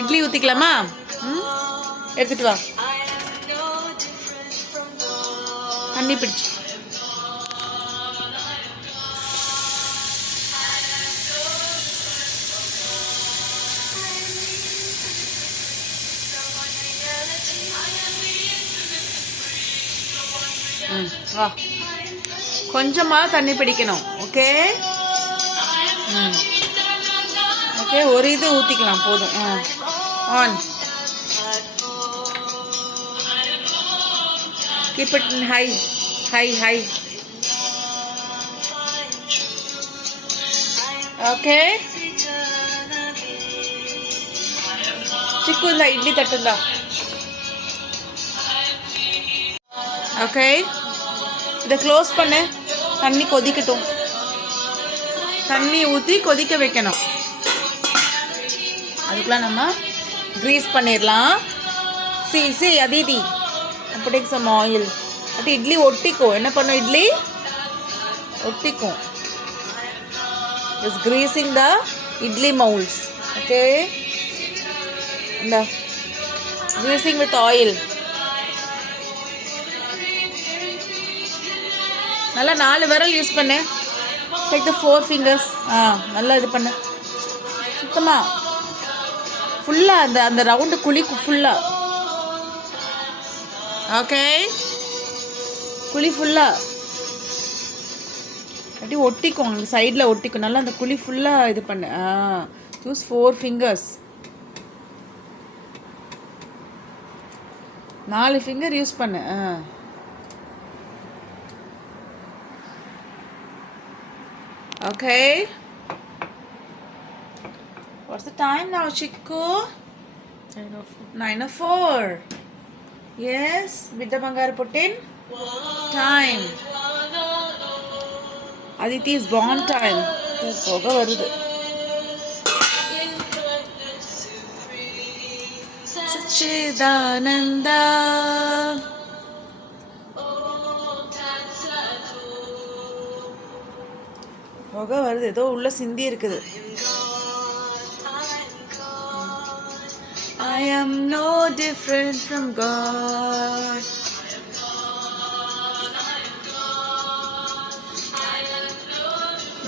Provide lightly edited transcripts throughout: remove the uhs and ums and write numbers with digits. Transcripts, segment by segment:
இட்லி ஊற்றிக்கலாமா? எடுத்துட்டு வா. தண்ணி பிடிச்சி. வா. கொஞ்சமாக தண்ணி பிடிக்கணும். ஓகே. ஓகே, ஒரு இது ஊற்றிக்கலாம் போதும். On. Keep it in high. High. Okay. சிக்கு இந்த இட்லி தட்டுந்தா. ஓகே, இதை க்ளோஸ் பண்ணு. தண்ணி கொதிக்கட்டும். தண்ணி ஊற்றி கொதிக்க வைக்கணும். அதுக்குலாம் நம்ம க்ரீஸ் பண்ணிடலாம். சி அதிதி அப்படி சம் ஆயில். அது இட்லி ஒட்டிக்கும். என்ன பண்ணும்? இட்லி ஒட்டிக்கும். ஜஸ்ட் க்ரீஸிங் த இட்லி மவுல்ஸ். ஓகே, இந்த க்ரீஸிங் வித் ஆயில். நல்லா 4 விரல் யூஸ் பண்ணு. Take the 4 fingers. நல்லா இது பண்ணு. சுத்தமாக ஃபுல்லாக அந்த ரவுண்டு குழிக்கு ஃபுல்லாக. ஓகே, குழி ஃபுல்லாக அப்படி ஒட்டிக்கும். அந்த சைடில் ஒட்டிக்கும். நல்லா அந்த குழி ஃபுல்லாக இது பண்ணு. Use 4 fingers. 4 finger யூஸ் பண்ணு. Okay. What's the time now, Chiku? 9:04. Yes, Vidya Bangar put in time. Aditi's born time. Poga varudu. Sachidananda. புகை வருது. ஏதோ உள்ள சிந்தி இருக்குது. I am no different from God.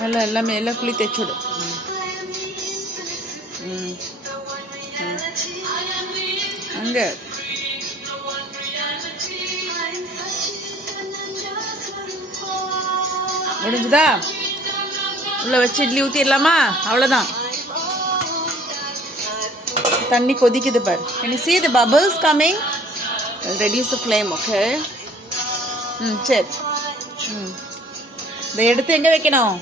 நல்லா எல்லாமே எல்லாம் குளி தேய்ச்சுடு. அங்கே முடிஞ்சுதா? உள்ள வச்சு இட்லி ஊற்றிடலாமா? அவ்வளோதான். தண்ணி கொதிக்குது பாரு. Can you see the bubbles coming? I'll reduce the flame. Okay. சரி. இதை எடுத்து எங்கே வைக்கணும்?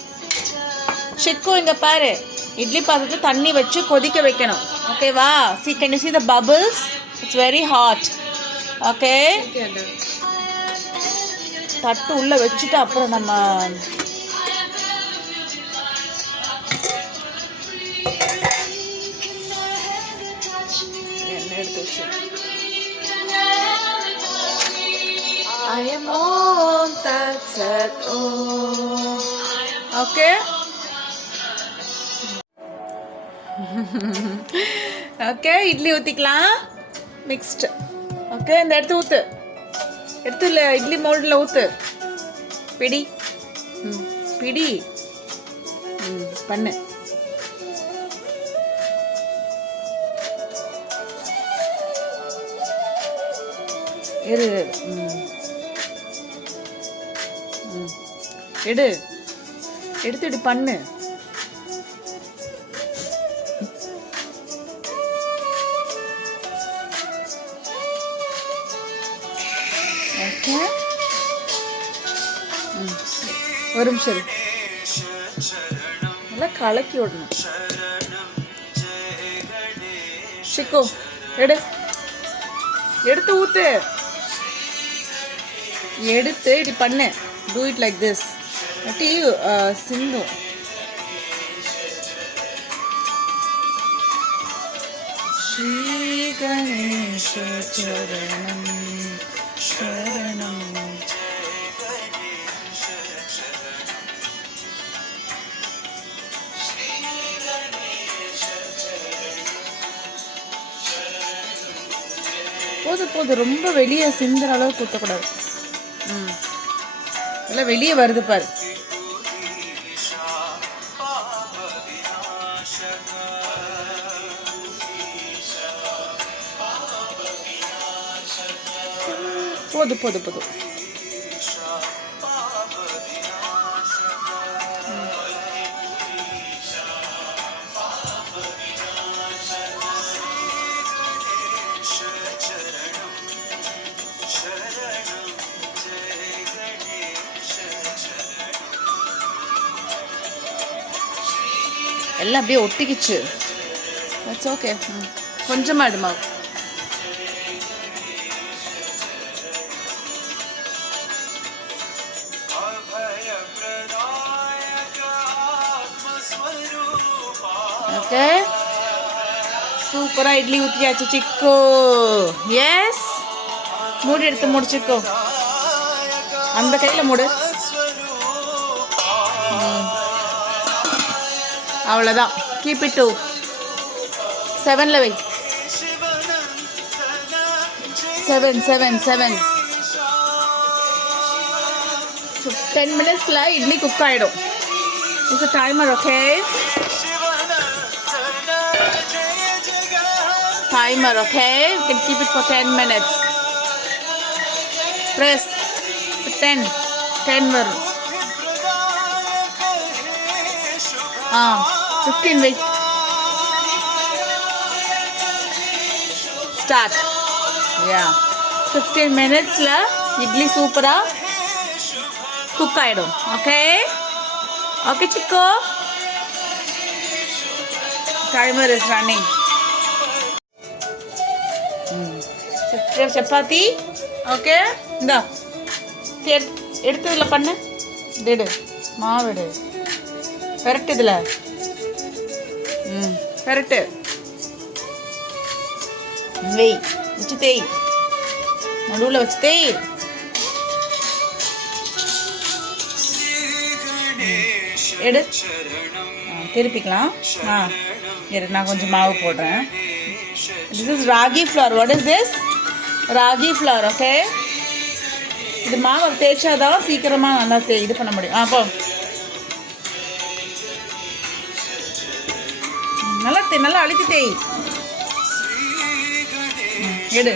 சிக்கு இங்கே பாரு. இட்லி பாத்திரத்தில் தண்ணி வச்சு கொதிக்க வைக்கணும். ஓகேவா? See, can you see the bubbles? It's very hot. Okay. தட்டு உள்ளே வச்சுட்டு அப்புறம் நம்ம எடுத்து வச்சு. I am Om Tat Sat Om. Okay. Okay, idli ஊற்றிக்கலாம். மிக்ஸ்டு. ஓகே, இந்த எடுத்து இல்லை இட்லி மோல்டில் ஊற்று. பிடி. பிடி. பண்ணு. எடுத்து இப்படி பண்ணு. ஓகே, ஒரு நிமிஷம் நல்லா கலக்கி விடணும். சிக்கோ எடுத்து ஊத்து. எடுத்து இப்படி பண்ணு. Do it like this. அப்படி சிந்தும். ஸ்ரீ கணேஷ சரணம் சரணம். போதும் ரொம்ப வெளியே சிந்துற அளவுக்கு ஊற்றக்கூடாது. எல்லாம் வெளியே வருது பாரு. போதும். எல்லாம் அப்படியே ஒட்டிக்கிச்சு. It's okay. கொஞ்சமாக இடுமா. ஓகே, சூப்பராக இட்லி ஊற்றியாச்சு சிக்கோ. எஸ், மூடி எடுத்து முடிச்சுக்கோ. அந்த கையில் மூடு. அவ்வளோதான். கீப் இட் டு 7ல் வை. 7 10 minutesல இட்லி குக் ஆகிடும். It's a timer. Okay, timer. Okay, you can keep it for 10 minutes. Press 10 வரும். 15 wait. Start. Yeah, 15 minutesல இட்லி சூப்பரா குக் ஆயிடும். Okay Chicco, timer is running. Chapati. Okay, இந்தா எடுத்து இதில் பண்ணு. எடு, மாவு பெரட்டு. இதில் பெரட்டு. வெய், வச்சு தேய். நடுவில் வச்சு தேய். எடு, திருப்பிக்கலாம். நான் கொஞ்சம் மாவு போடுறேன். This is ragi flour. What is this? Ragi flour. Okay, இது மாவு தேய்ச்சாதான் சீக்கிரமாக நல்லா இது பண்ண முடியும். அப்போ நல்லா அழுத்தி தேய். எடு,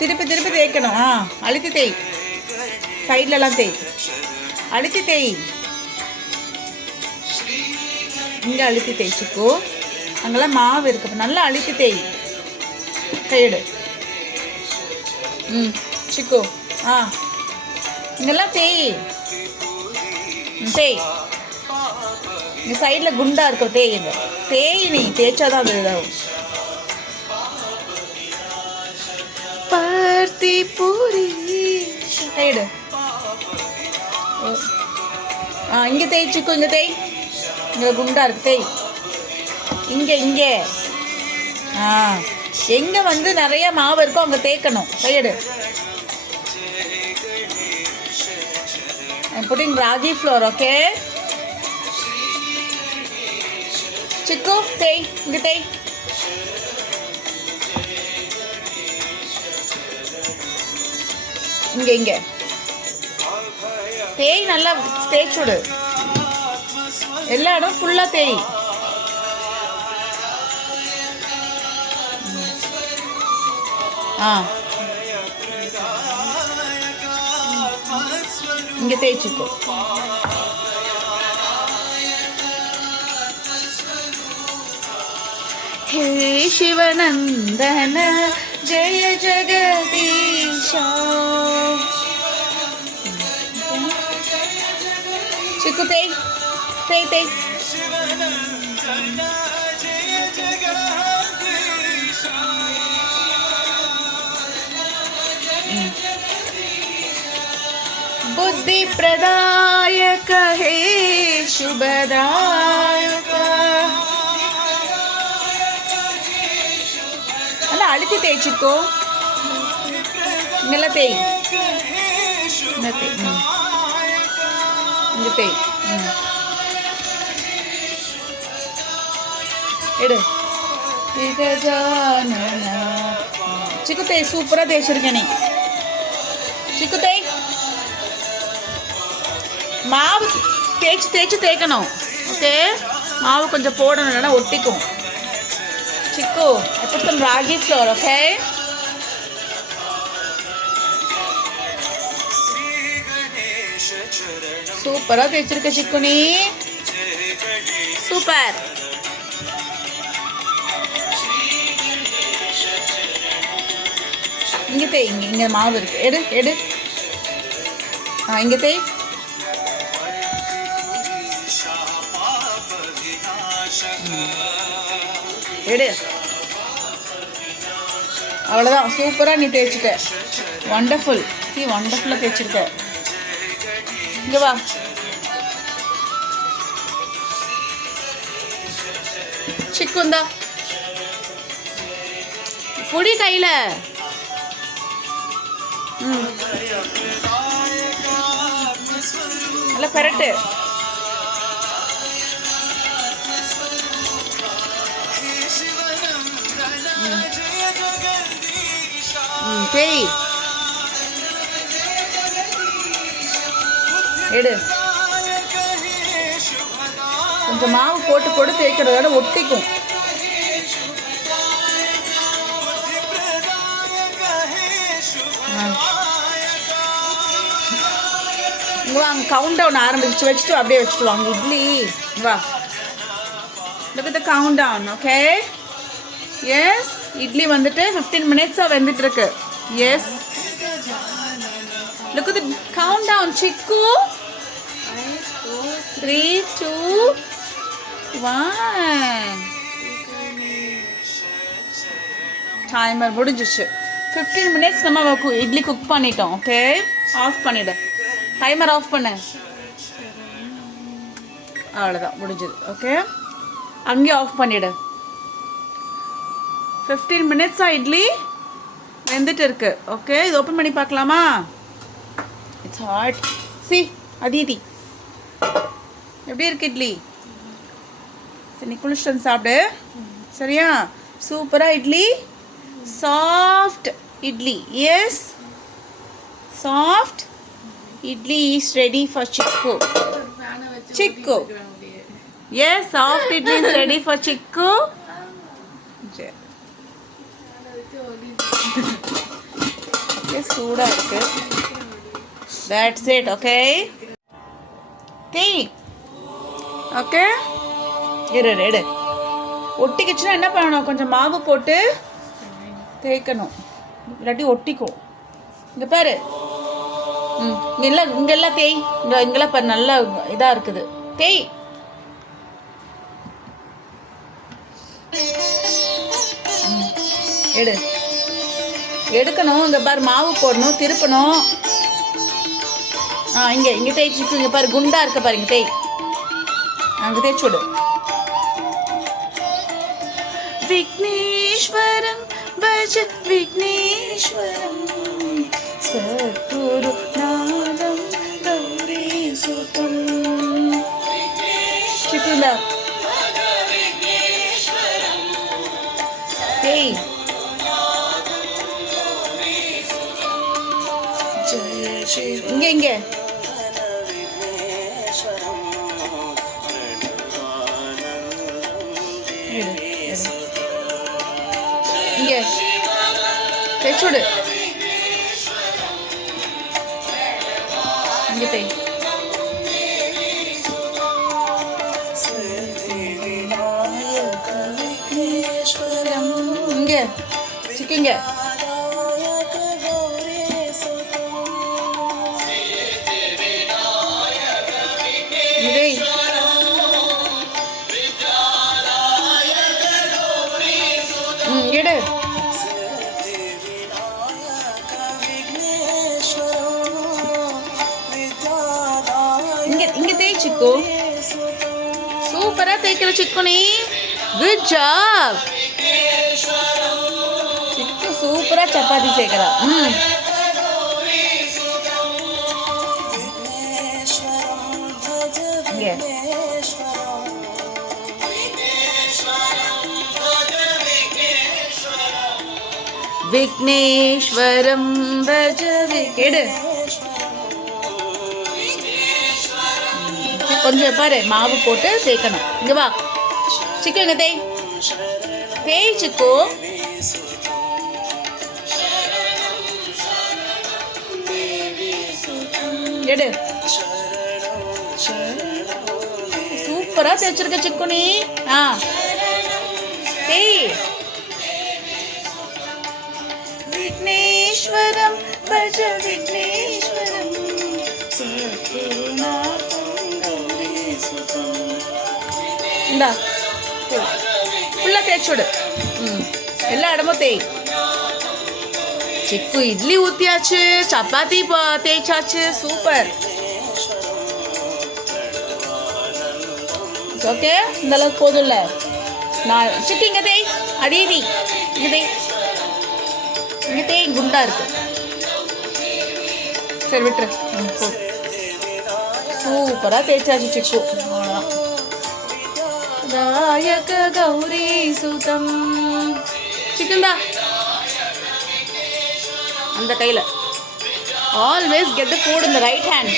திருப்பி தேய்க்கணும். அழுத்தி தேய். சைட்லலாம் தேய். அழுத்தி தேய். இங்கே அழுத்தி தேய்ச்சிக்கோ. அங்கெல்லாம் மாவு இருக்கு. நல்லா அழுத்தி தேய். கையெடு. சிக்கோ. இங்கெல்லாம் தேய். இங்கே சைடில் குண்டா இருக்கும். தேய் நீ தேய்ச்சாதான் அது இதாகும். பார்த்தி பூரி. கையெடு. இங்கே தேய்ச்சிக்கோ. இங்கே தேய். இங்கே குண்டா இருக்கு. தேய். இங்கே எங்கே வந்து நிறைய மாவு இருக்கோ அங்கே தேய்க்கணும். கையெடு. I'm putting ragi flour. Okay, சிக்கு தேய். இங்கே தேய். இங்கே தேய். நல்லா தேய்ச்சுடு. எல்லா இடம் ஃபுல்லாக தேய். இங்கே தேய்ச்சிக்கோ. ஹே சிவநந்தன ஜெய ஜெகதீஷா. சிக்கு தேய். बुद्धि प्रदायक हे शुभदायक. நல்லா அழுத்தி தேய்ச்சிக்கோ. நல்லா தேய். இங்கே தேய். எடு. திகஜானன சிக்கு தேய் சூப்பராக தேய்ச்சிருக்க நீ. சிக்கு தேய். மாவு தேய்ச்சி தேய்க்கணும். ஓகே, மாவு கொஞ்சம் போடணும், இல்லைன்னா ஒட்டிக்கும். சிக்கு I put some ragi flour, okay? சூப்பராக தேய்ச்சிருக்க சிக்கு நீ. சூப்பர். இங்கே தேய். இங்கே மாவு இருக்கு. எடு. இங்கே தேய். எடு. அவ்வளோதான், சூப்பராக நீ தேய்ச்சிட்ட. வண்டர்ஃபுல். வண்டர்ஃபுல்லாக தேய்ச்சிருக்க. இங்கே வா. சிக்குந்தா புடி கையில். நல்லா பெரட்டு. தேய். எடு. கொஞ்சம் மாவு போட்டு தேய்க்கிறதோட ஒட்டிக்கும். வாங்க, கவுண்ட் டவுன் ஆரம்பிச்சு வச்சுட்டு அப்படியே வச்சுட்டு வாங்க. இட்லி வா. look at the countdown, okay? yes, idli வந்துட்டு 15 minutes வெந்துட்டு இருக்கு. yes, look at the countdown சிக்கு. 3 2 1 டைமர் முடிஞ்சிச்சு. 15 minutes நம்ம இட்லி குக் பண்ணிட்டோம். ஓகே, ஆஃப் பண்ணிடு. டைமர் ஆஃப் பண்ணு. அவ்வளோதான், முடிஞ்சது. ஓகே, அங்கேயே ஆஃப் பண்ணிவிடு. 15 minutes இட்லி வெந்துட்டு இருக்கு. ஓகே, இது ஓப்பன் பண்ணி பார்க்கலாமா? It's hot. சி அதிதி எப்படி இருக்கு இட்லி? சரி, நீ குளிச்சுட்டு சாப்பிடு. சரியா? சூப்பராக idli, soft idli. Yes, soft idli is ready for Chikku. Chikku. Yes, soft idli is ready for Chikku. Yes, சூடா இருக்கு. That's it, okay? Tea. Okay? எடு. ஒட்டிக்கிச்சுன்னா என்ன பண்ணணும்? கொஞ்சம் மாவு போட்டு தேய்க்கணும், இல்லாட்டி ஒட்டிக்கும். இங்கே பாரு. இங்கெல்லாம் தேய். இங்கெல்லாம் பாரு, நல்லா இதாக இருக்குது. தேய். எடுக்கணும். இங்கே பாரு, மாவு போடணும், திருப்பணும். இங்கே தேய்ச்சிக்கு. இங்கே பாரு, குண்டா இருக்க பாரு. இங்கே தேய். அங்கே தேய்ச்சி விடு. விக்னேஸ்வரம் பஜ விக்னேஸ்வரம் சத்குரு நாதம் கௌரி சுதம். சிக்குந்தா தேய். இங்கே இங்கே தேய்ச்சுடு. இங்கே தேய். இங்கே சிக்கிங்க. எடு. இங்க தேய் சிக்கு. சூப்பரா தேய்க்கிற சிக்கு நீ. குட் ஜாப் சிக்கு. சூப்பரா சப்பாத்தி சேர்க்கிறா. இங்க விக்னேஸ்வரம் பஜ எடு. கொஞ்சம் பாரு மாவு போட்டு தேய்க்கணும். இங்க வா சிக்கு, இங்க தேய் தேய் சிக்கு. எடு. சூப்பரா தேய்ச்சிருக்க சிக்கு நீ. தேய். விக்னேஸ்வரம் பஜ விக்னேஸ்வரம் இந்தா ஃபுல்லாக தேய்ச்சுடு. எல்லா இடமும் தேய். சிக்கு இட்லி ஊற்றியாச்சு, சப்பாத்தி தேய்ச்சாச்சு. சூப்பர். ஓகே, இந்த அளவுக்கு போதும்ல. நான் சிக்கு இங்கே தேய். அடியடி இங்கே தேய். இங்கே தேய், குண்டா இருக்கு. சரி விட்டுரு. சூப்பராக தேய்ச்சாச்சு சிக்கு. அவ்வளோதான். ராயக கௌரி சுதம். சிக்கன்தா அந்த கையில். Always get the food in the right hand.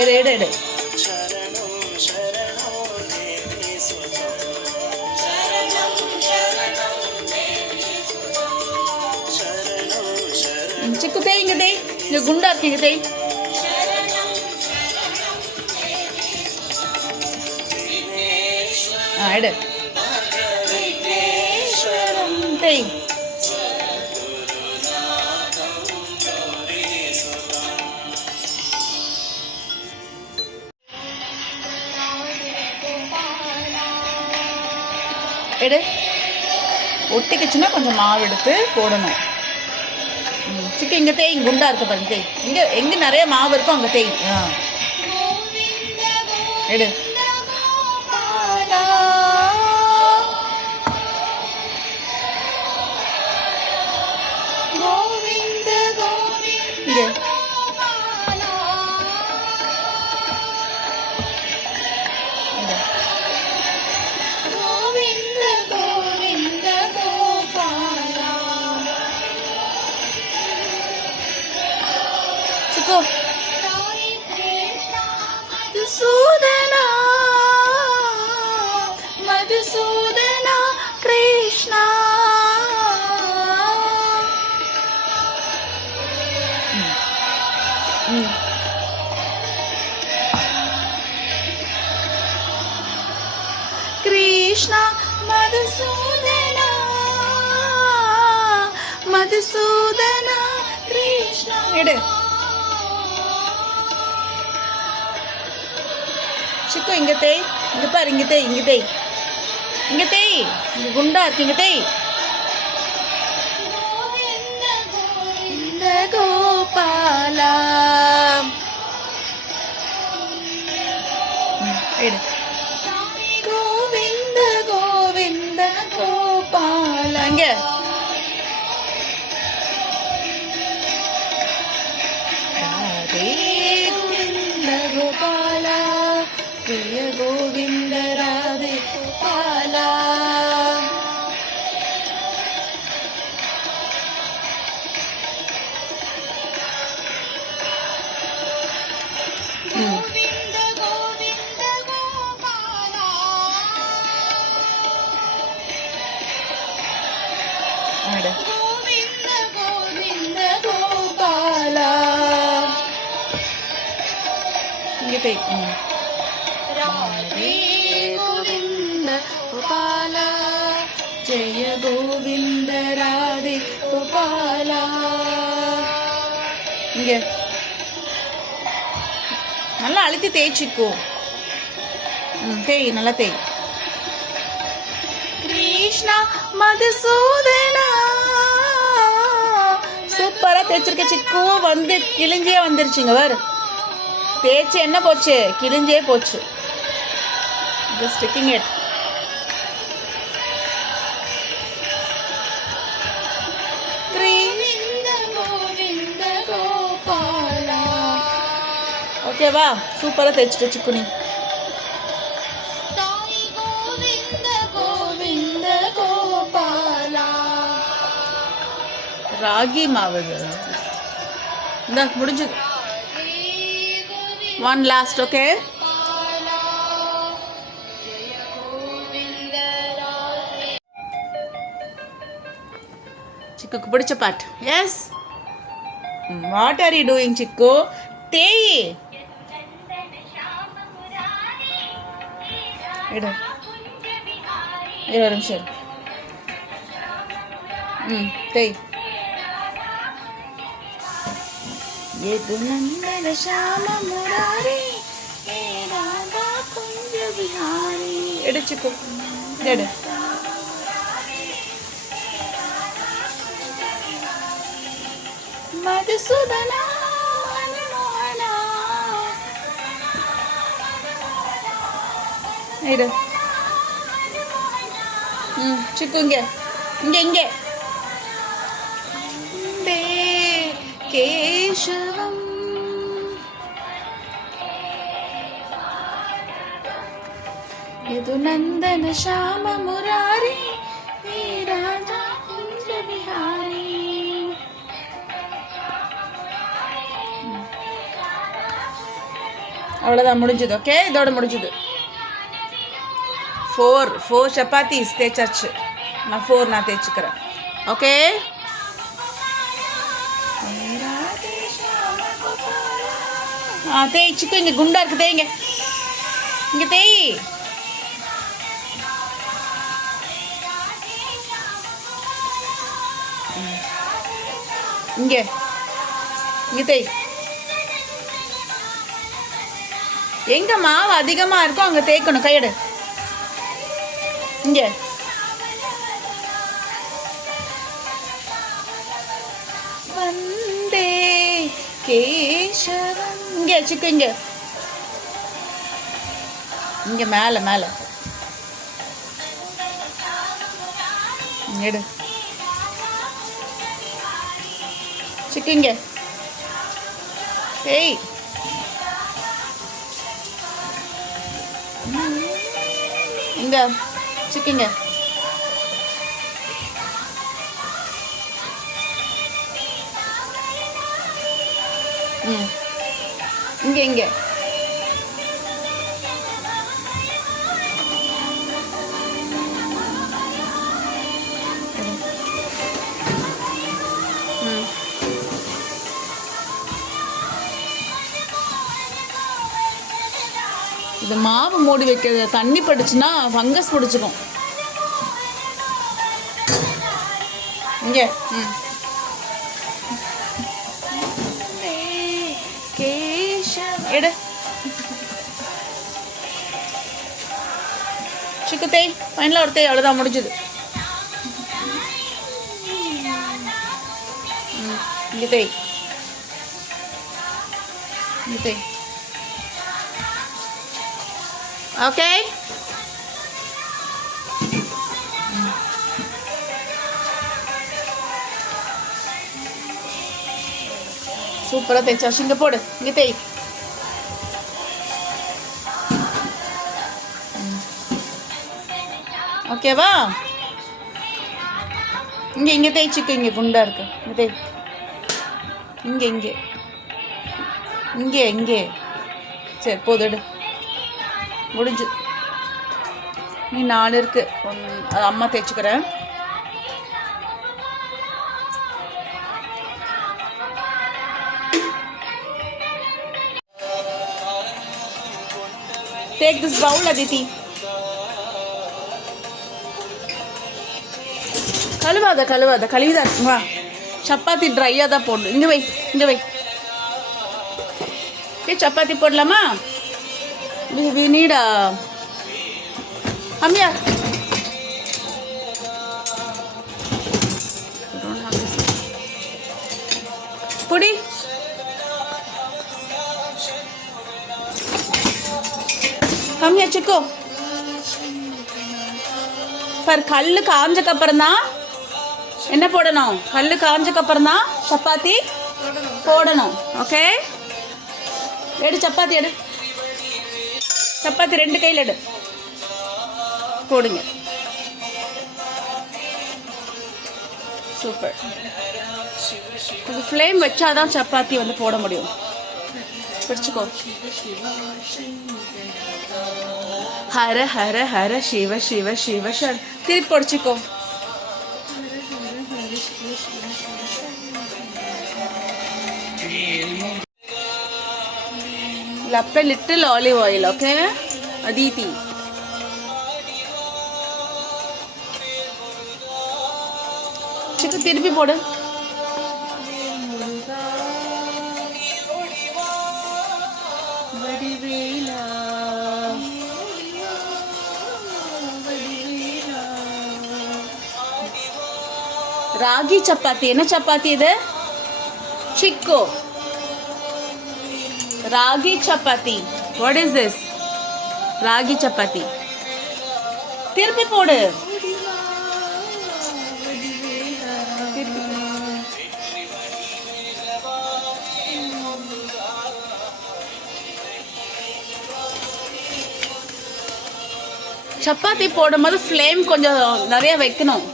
எடு எடு எடு. சிக்கு தேய், இங்க தேய். இங்க குண்டா இருக்கு, இங்க தேய். எடு. தேய். எடு. ஒட்டிக்கிச்சுன்னா கொஞ்சம் மாவு எடுத்து போடணும். சிக்கு இங்கே தேய். குண்டா இருக்க பாருங்க, தேய். இங்கே எங்கே நிறைய மாவு இருக்கும் அங்கே தேய். எடு. இங்கே மதுசூதனா மதுசூதனா கிருஷ்ணா. கிருஷ்ணா மதுசூதனா மதுசூதனா கிருஷ்ணா. எடு. சிக்கு இங்கே தேய். இங்கே பாரு, இங்கே தேய். இங்கே தேய். இங்கே தேய். இங்கே குண்டா இருக்கு, இங்கே தேய். இந்த கோபாலா. எடு. கோவிந்த கோவிந்த கோபாலா. இங்கே கோவிந்த கோபாலா பிரிய கோவிந்த ராதே கோபாலா. கோவிந்த கோவிந்த கோபாலா. கோவிந்த கோவிந்த கோபாலா. இங்கே போய் ராதே கோவிந்த கோபாலா ஜெய கோவிந்த ராதே கோபாலா. இங்க நல்லா அழுத்தி தேய்ச்சிக்கோ. தேய், நல்லா தேய். கிருஷ்ணா மதுசூதனா. சூப்பரா தேய்ச்சிருக்க சிக்கு. வந்து கிழிஞ்சியே வந்துருச்சுங்க. வேறு தேய்ச்சி என்ன போச்சு? கிழிஞ்சே போச்சு. Just sticking it. ஓகேவா? சூப்பராக தைச்சிட்டு சிக்குனி. ராகி மாவு இந்த முடிஞ்சது. One last. ஓகே, சிக்குக்கு பிடிச்ச பாட்டு. Yes, what are you doing Chikku? தேய் இடு, ஒரு நிமிஷம். தேய். எது நந்தன ஷாம முராரி ராதா குஞ்ச விஹாரி. எடு சிக்கு, எடு. மதுசூதனா மனமோகனா. இடு. சிக்கு இங்கே இங்கே இங்கே. கேசவம் எது நந்தன ஷாம முராரி ராஜா குஞ்ச விஹாரி. அவ்வளோதான், முடிஞ்சது. ஓகே, இதோட முடிஞ்சது. 4 சப்பாத்திஸ் தேய்ச்சாச்சு. நான் 4 நான் தேய்ச்சிக்கிறேன். ஓகே, தேய்ச்சிக்கு. இங்கே குண்டா இருக்கு, தேய்ங்க. இங்கே தேய். இங்கே இங்கே தேய். எங்க மாவு அதிகமாக இருக்கும் அங்கே தேய்க்கணும். கையெடு. இங்கே வந்தே கேசவம். இங்கே சிக்கு, இங்கே இங்கே மேலே மேலே எடு. சிக்கு இங்கே. ஏய், இங்கே சிக்கு இங்கே. இங்கே இங்கே. இது மாவு மூடி வைக்கிறது. தண்ணி பட்டுச்சுன்னா ஃபங்கஸ் பிடிச்சிக்கும். இங்கே எடு. சிக்கு தேய். ஃபைனலாக ஒரு தேய். அவ்வளோதான், முடிஞ்சுது. இங்கே தேய், இங்கே தேய். ஓகே, சூப்பராக தேய்ச்சாச்சு. இங்கே போடு. இங்கே தேய். ஓகேவா? இங்கே இங்கே தேய்ச்சிக்கு. இங்கே குண்டா இருக்கு. இங்கே தேய். இங்கே இங்கே இங்கே இங்கே. சரி, போதுடு. முடிஞ்சு. நீ 4 இருக்கு. அது அம்மா தேய்ச்சிக்கிறேன். Take this bowl, Aditi. கழுவாத கழுவிதான். வா, சப்பாத்தி ட்ரையாக தான் போடணும். இங்கே வை, இங்கே வை. சப்பாத்தி போடலாமா? we need a Amya. Pudi. Come here, Chico. पर கல்லு காஞ்சக்கு அப்புறம் தான் என்ன போடணும்? கல்லு காஞ்சக்கு அப்புறம் தான் சப்பாத்தி போடணும். ஓகே, எடு சப்பாத்தி எடு, சப்பாத்தி 2 கையில் எடு, போடுங்க. சூப்பர். கொஞ்சம் ஃப்ளேம் வச்சாதான் சப்பாத்தி வந்து போட முடியும். பிடிச்சிக்கோ. ஹர ஹர ஹர சிவ சிவ சிவ சன். திருப்பி பிடிச்சிக்கோ. Apply little olive oil, okay? Aditi. Chicken திருப்பி போடு. ராகி சப்பாத்தி. என்ன சப்பாத்தி இது? Chicco. Ragi chapati. What is this? Ragi chapati. திருப்பி போடு. சப்பாத்தி போடும்போது ஃப்ளேம் கொஞ்சம் நிறைய வைக்கணும்,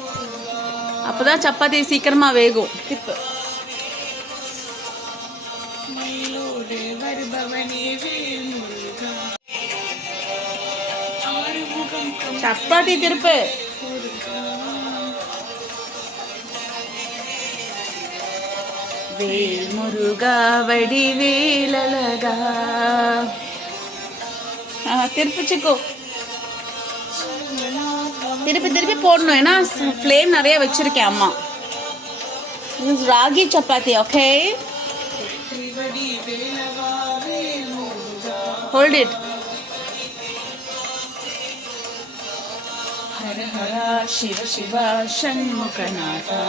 அப்போதான் சப்பாத்தி சீக்கிரமா வேகும். டிப்பு. சப்பாத்தி திருப்பு. வேல் முருகா வடிவேலழகா. திருப்பிச்சுக்கோ. திருப்பி திருப்பி போடணும், ஏன்னா ஃப்ளேம் நிறைய வச்சிருக்கேன் அம்மா. Ragi chapati, okay? Hold it. Hara Hara Shiva Shiva Shanmuganatha.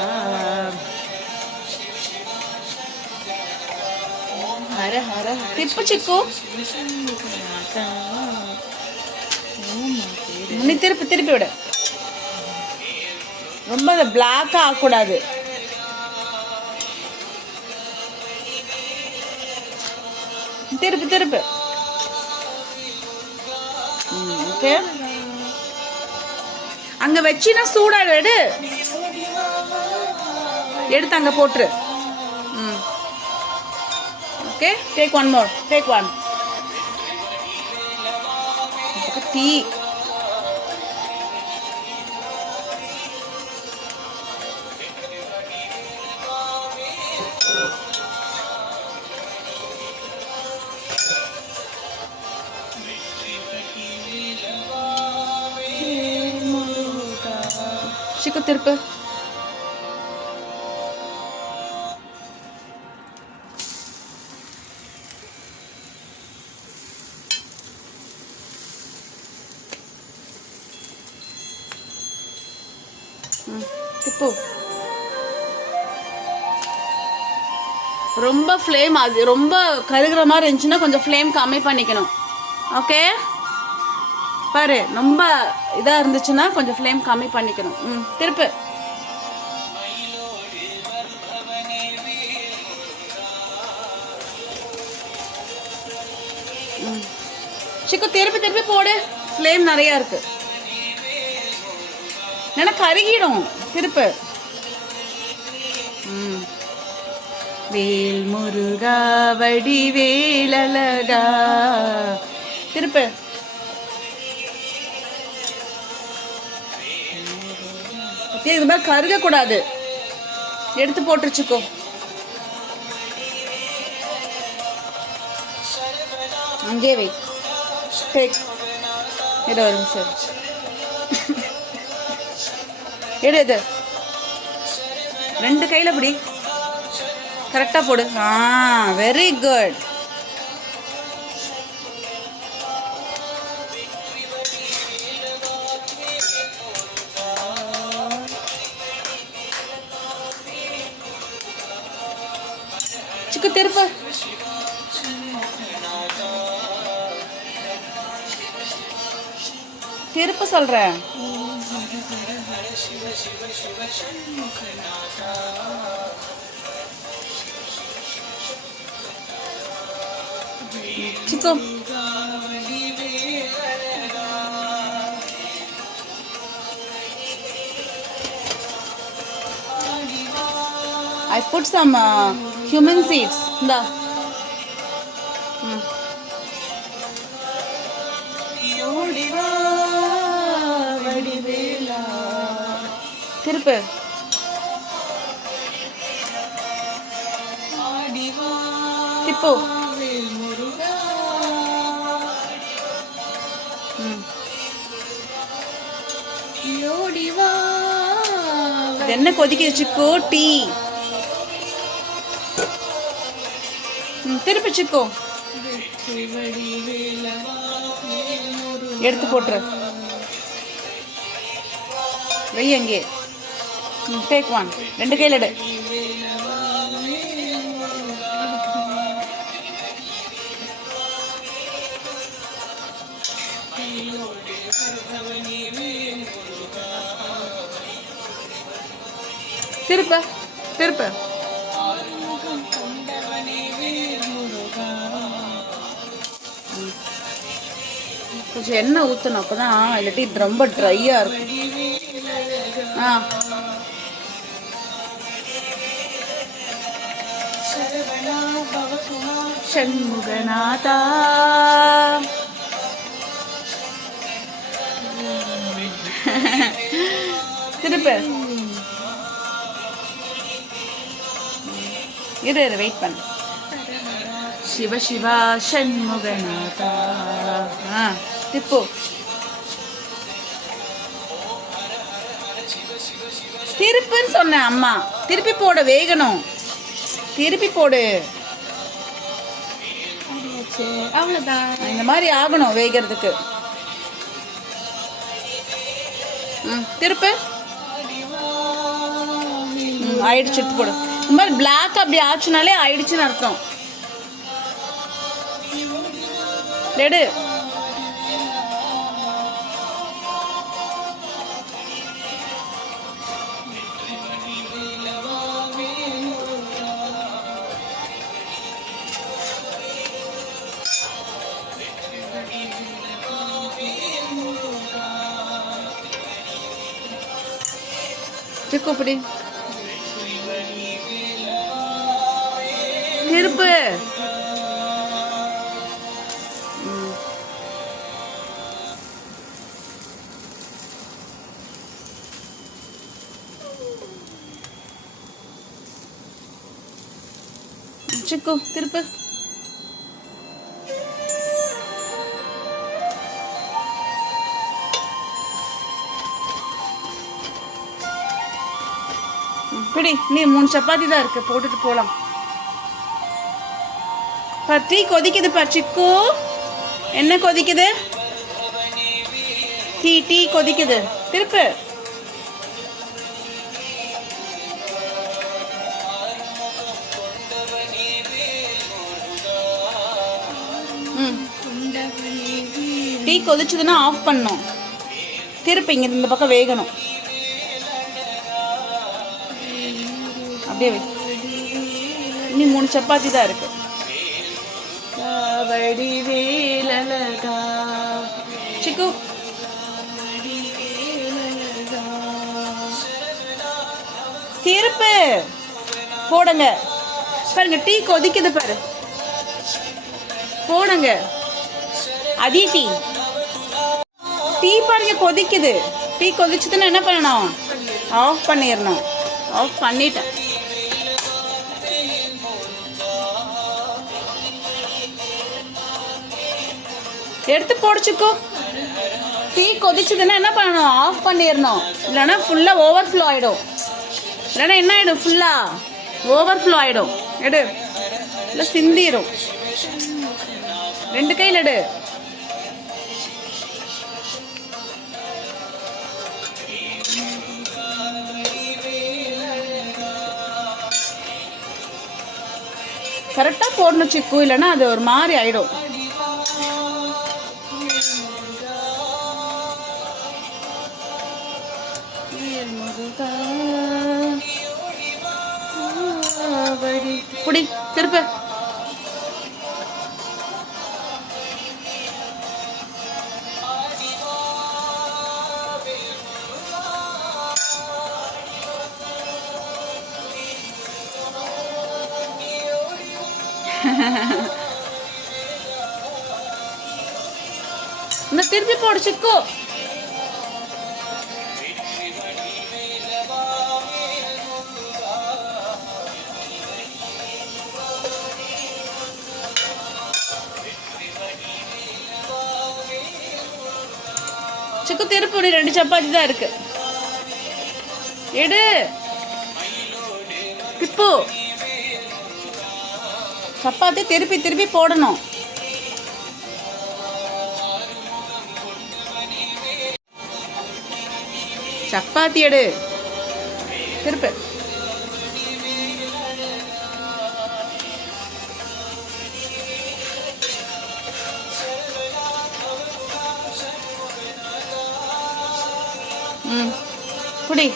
Hara Hara. திப்பு சிக்கு. நீ திருப்பி திருப்பி விட. ரொம்ப பிளாக்கா ஆகக்கூடாது. திருப்பி திருப்பி. ஓகே. அங்க வச்சினா சூடாயிடும். எடு, எடுத்து அங்க போட்டுரு. Okay, take one more. Take one. Tea. சிக்கு திருப்பு. திப்பு. ரொம்ப ஃப்ளேம் அது ரொம்ப கருகிற மாதிரி இருந்துச்சுன்னா கொஞ்சம் ஃப்ளேம் கம்மி பண்ணிக்கணும். ஓகே, பாரு, ரொம்ப இதாக இருந்துச்சுன்னா கொஞ்சம் ஃப்ளேம் கம்மி பண்ணிக்கணும். திருப்பு. சிக்கு திருப்பி திருப்பி போடு. ஃப்ளேம் நிறையா இருக்கு, ஏன்னா கருகிடும். திருப்பு. வேல் முருகா வடிவேலழகா. திருப்பு. இது மாதிரி கருக கூடாது, எடுத்து போட்டுருச்சுக்கோ. அங்கே வை. டேக். இட ஒரு நிமிஷம். எடு. இது 2 கையில் பிடி. கரெக்டாக போடு. Very good. சிக்கு திருப்பு. திருப்ப சொல்றேன். சிக்கு. I put some cumin seeds. இந்த திருப்பு. திப்பு. என்ன கொதிக்குது சிக்கு? டீ. திருப்பி சிக்கு. எடுத்து போட்டுரு. வெய் அங்கே. Take one. 2 கையில் எடு. திருப்ப திருப்ப. கொஞ்சம் எண்ணெய் ஊற்றணும், அப்போ தான் இல்லாட்டி ரொம்ப ட்ரையாக இருக்கும். ஷண்முகநாதா. திருப்ப. இரு வெயிட் பண்ணு. சிவ சிவா ஷண்முகநாதா. திப்பு. திருப்புன்னு சொன்னேன் அம்மா. திருப்பி போட, வேகணும். திருப்பி போடு. அவ்வளோதான். இந்த மாதிரி ஆகணும் வேகிறதுக்கு. திருப்பு. ஆயிடுச்சு. எடுத்து போடு. இந்த மாதிரி பிளாக் அப்படி ஆச்சுனாலே ஆயிடுச்சுன்னு அர்த்தம். எடு. சிக்கு பிடி. திருப்பு. சிக்கு திருப்பு. பிடி. நீ 3 சப்பாத்தி தான் இருக்கு, போட்டுட்டு போலாம். டீ கொதிக்குது பார் சிக்கு. என்ன கொதிக்குது? டீ கொதிக்குது. திருப்பு. டீ கொதிச்சதுன்னா ஆஃப் பண்ணணும். திருப்பி இங்க இந்த பக்கம் வேகணும். அப்படியே வை. இனி 3 சப்பாத்தி தான் இருக்கு. சிக்கு. திருப்பு. போடுங்க. பாருங்க டீ கொதிக்குது பாரு. போடுங்க. அதே டீ பாருங்க கொதிக்குது. டீ கொதிச்சதுன்னா என்ன பண்ணணும்? ஆஃப் பண்ணிடணும். ஆஃப் பண்ணிட்டேன். எடுத்து போடுச்சுக்கோ. டீ கொதிச்சதுன்னா என்ன பண்ணணும்? ஆஃப் பண்ணிடணும். இல்லைன்னா ஃபுல்லாக ஓவர்ஃப்ளோ ஆகிடும். இல்லைன்னா என்ன ஆகிடும்? ஃபுல்லாக ஓவர்ஃப்ளோ ஆகிடும். எடு. இல்லை சிந்திரும். 2 கையில் எடு. கரெக்டாக போடணும் சிக்கு, இல்லைன்னா அது ஒரு மாதிரி ஆகிடும். புடி. திருப்ப. இந்த திருப்பி போடு சிக்கு. சிக்கு திருப்பி, 2 சப்பாத்தி தான் இருக்கு. எடு திப்பு. சப்பாத்தி திருப்பி திருப்பி போடணும். சப்பாத்தி எடு திருப்பு. குடி.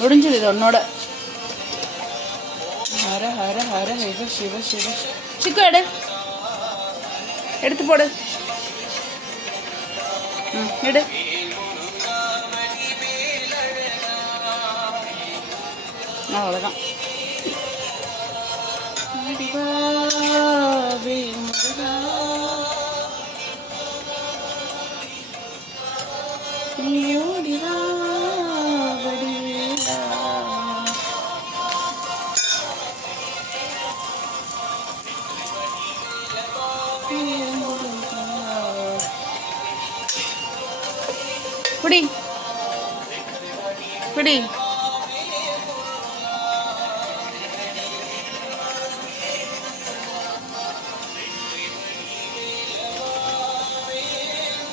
முடிஞ்சது இது உன்னோட. ஹர ஹர ஹர ஹர சிவ சிவ. சிக்கு எடு, எடுத்து போடு. எடு. அவ்வளோதான். குடி குடி.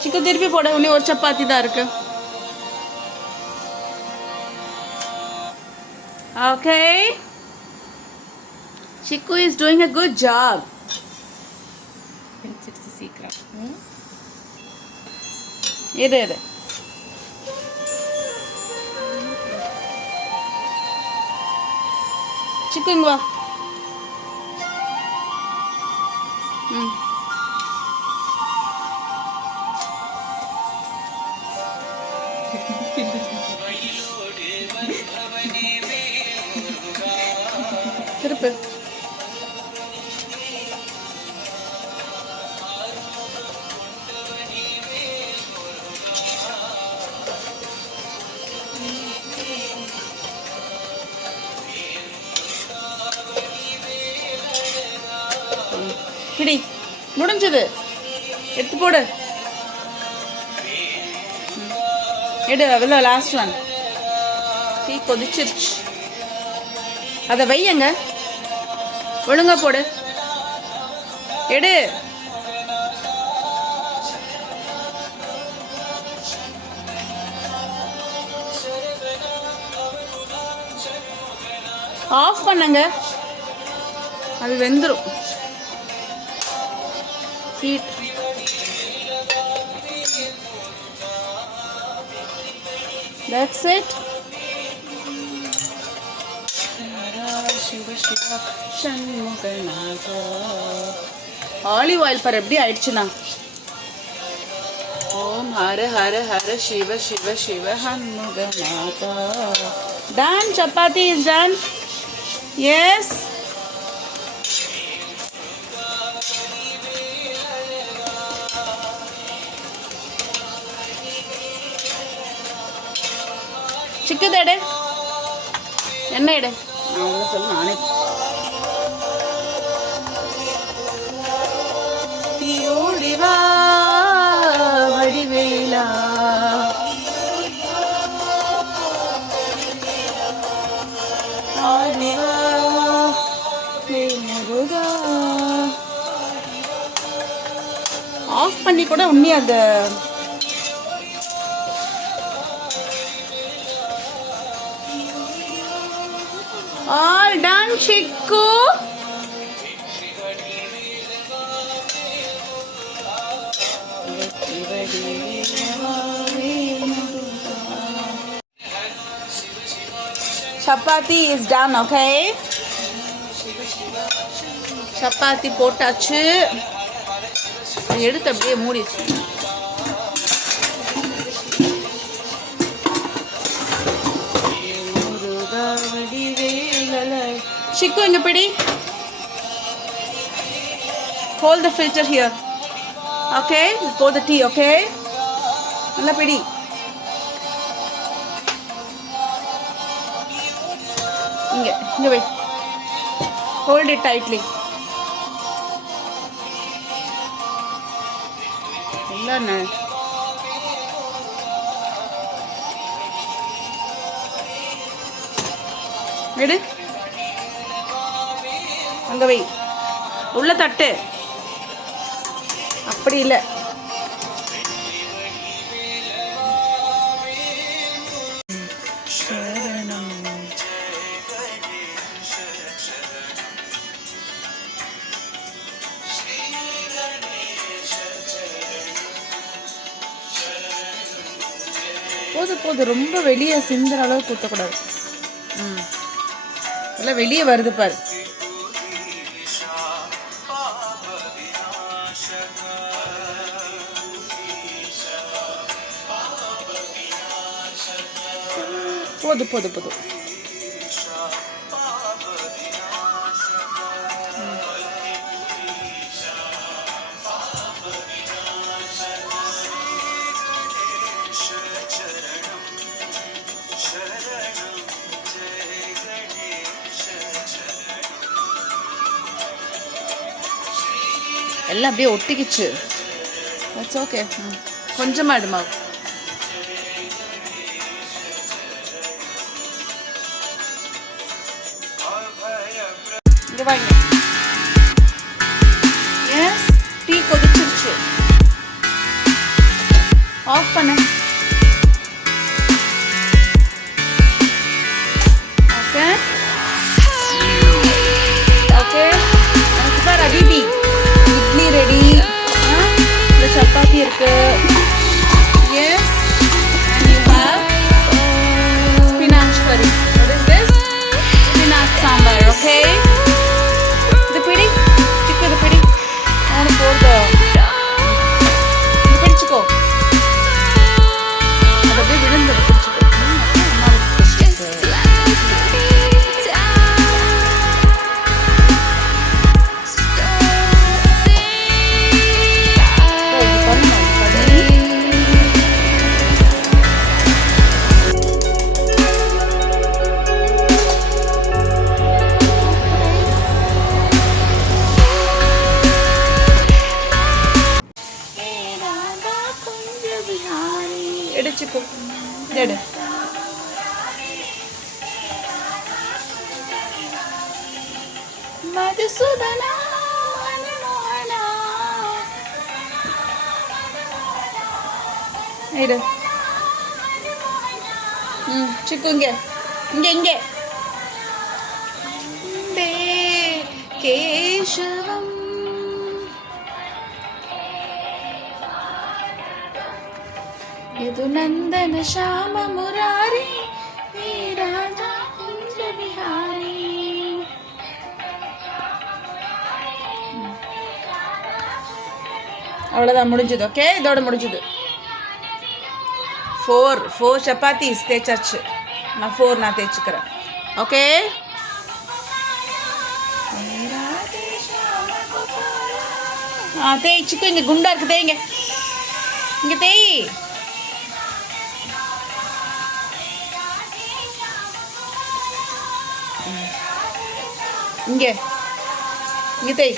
சிக்கு திருப்பி போட. இன்னும் ஒரு சப்பாத்தி தான் இருக்கு. Okay, Chiku is doing a good job. சீக்கிரம் இரு இரு. சிக்கு இங்க வா. திருப்பு. கிடி. முடிஞ்சது. எடுத்து போடு. எடு. அதில் லாஸ்ட் ஒன். டீ கொதிச்சிருச்சு. அதை வையங்க. ஒழுங்கா போடு. எடு. ஆஃப் பண்ணுங்க. அது வெந்துடும். Heat. That's it. Olive oil பாரு எப்படி ஆயிடுச்சுனா. ஓம் Hara Hara Hara Shiva Shiva Shiva ஹன்முகநாதா. Done. Chapati is done. Yes. சிக்குது எடு. என்ன எடு? நான் சொல்ல நானே. ஓடிவா வடிவேலா. ஆஃப் பண்ணி கூட உண்மையா அந்த all done Chiku. Chapati is done, okay? Chapati போட்டாச்சு. எடுத்து அப்படியே மூடிச்சு. Chiku, inga pidi. Hold the filter here. Okay, pour the tea, okay? Nalla pidi. Inga wait. Hold it tightly. Illa na. Ready? அங்கே வை, உள்ள தட்டு. அப்படி இல்லை. போது ரொம்ப வெளியே சிந்துற அளவுக்கு ஊற்றக்கூடாது. எல்லாம் வெளியே வருது பாரு. போது எல்லாம் அப்படியே ஒட்டிக்கிச்சு. It's okay. கொஞ்சமாக இடுமா. இங்கே வாங்க. எஸ், டீ கொதிச்சிருச்சு. ஆஃப் பண்ணு. Okay okay. பார் அபிபி, இட்லி ரெடி. இந்த சப்பாத்தி இருக்கு. Yes, and you have spinach curry. What is this? Spinach sambar. Okay. The pidi, chicken the pidi. I want to pour the. You pidichuko. Adu அப்படியே விழுந்து பிடிச்சுக்கோ. எடுச்சுக்கோ. எடு. மதுசூதனா மனமோகனா. எடு. சிக்கு இங்கே இங்கே இங்கே. கேசவம் यदु नंदन श्याम मुरारी राजा कुंज बिहारी. அவ்வளோதான், முடிஞ்சது. ஓகே, இதோட முடிஞ்சது. 4 சப்பாத்திஸ் தேய்ச்சாச்சு. நான் 4 நான் தேய்ச்சிக்கிறேன். ஓகே. தேய்ச்சிக்கும். இங்கே குண்டா இருக்கு, தேய்ங்க. இங்கே தேய். இங்கே தேய்.